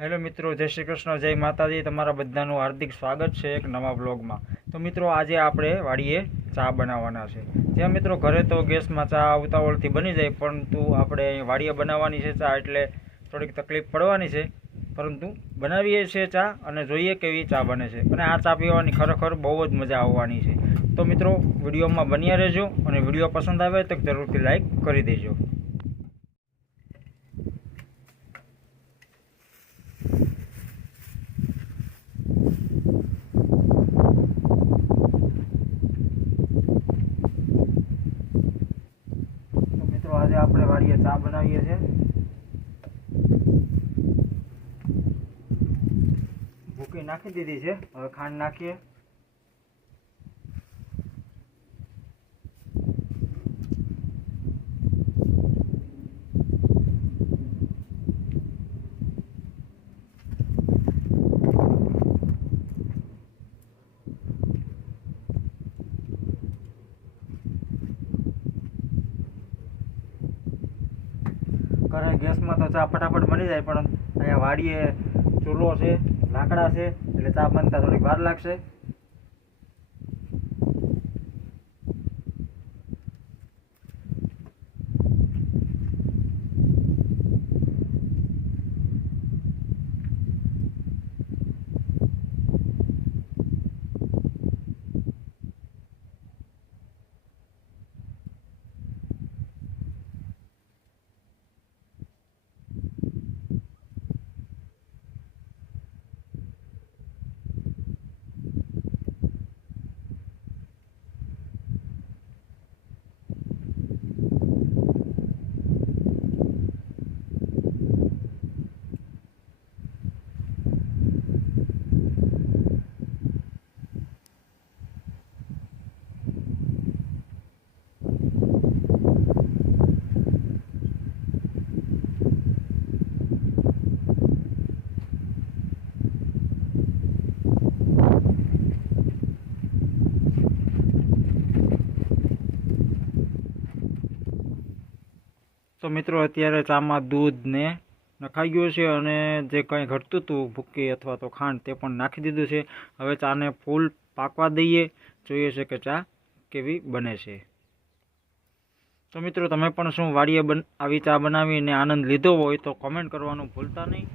Hello મિત્રો, જય શ્રી કૃષ્ણ, જય માતાજી। તમારા બધાનું હાર્દિક સ્વાગત છે એક નવા બ્લોગમાં। તો મિત્રો, આજે આપણે વાડીએ ચા બનાવવાના છે। જ્યાં મિત્રો ઘરે તો ગેસમાં ચા ઉતાવળથી બની જાય, પરંતુ આપણે વાડીએ બનાવવાની છે ચા, એટલે થોડીક તકલીફ પડવાની છે। પરંતુ બનાવીએ છીએ ચા અને જોઈએ કેવી ચા બને છે। અને આ ચા પીવાની ખરેખર બહુ જ મજા આવવાની છે। તો મિત્રો, વિડીયોમાં બન્યા રહેજો અને વિડીયો પસંદ આવે તો જરૂરથી લાઈક કરી દેજો। આજે આપણે વાડીએ ચા બનાવીએ છીએ। ભૂકી નાખી દીધી છે, હવે ખાંડ નાખીએ। ઘરે ગેસમાં તો ચા ફટાફટ બની જાય, પણ અહીંયા વાડીએ ચૂલો છે, લાકડા છે, એટલે ચા બનતા થોડીક વાર લાગશે। તો મિત્રો, અત્યારે ચામાં દૂધ ને નખાઈ ગયું છે અને જે કંઈ ઘટતું હતું ભૂકી અથવા તો ખાંડ, તે પણ નાખી દીધું છે। હવે ચાને ફૂલ પાકવા દઈએ, જોઈએ છે કે ચા કેવી બને છે। તો મિત્રો, તમે પણ શું વાડીએ આવી ચા બનાવીને આનંદ લીધો હોય તો કોમેન્ટ કરવાનું ભૂલતા નહીં।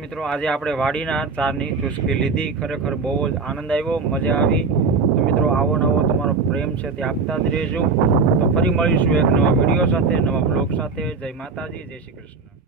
મિત્રો, આજે આપણે વાડીના ચાની ચુસ્કી લીધી, ખરેખર બહુ જ આનંદ આવ્યો, મજા આવી। તો મિત્રો, આવો નવો તમારો પ્રેમ છે તે આપતા જ રહેજો। તો ફરી મળીશું એક નવા વિડીયો સાથે, નવા બ્લોગ સાથે। જય માતાજી, જય શ્રી કૃષ્ણ।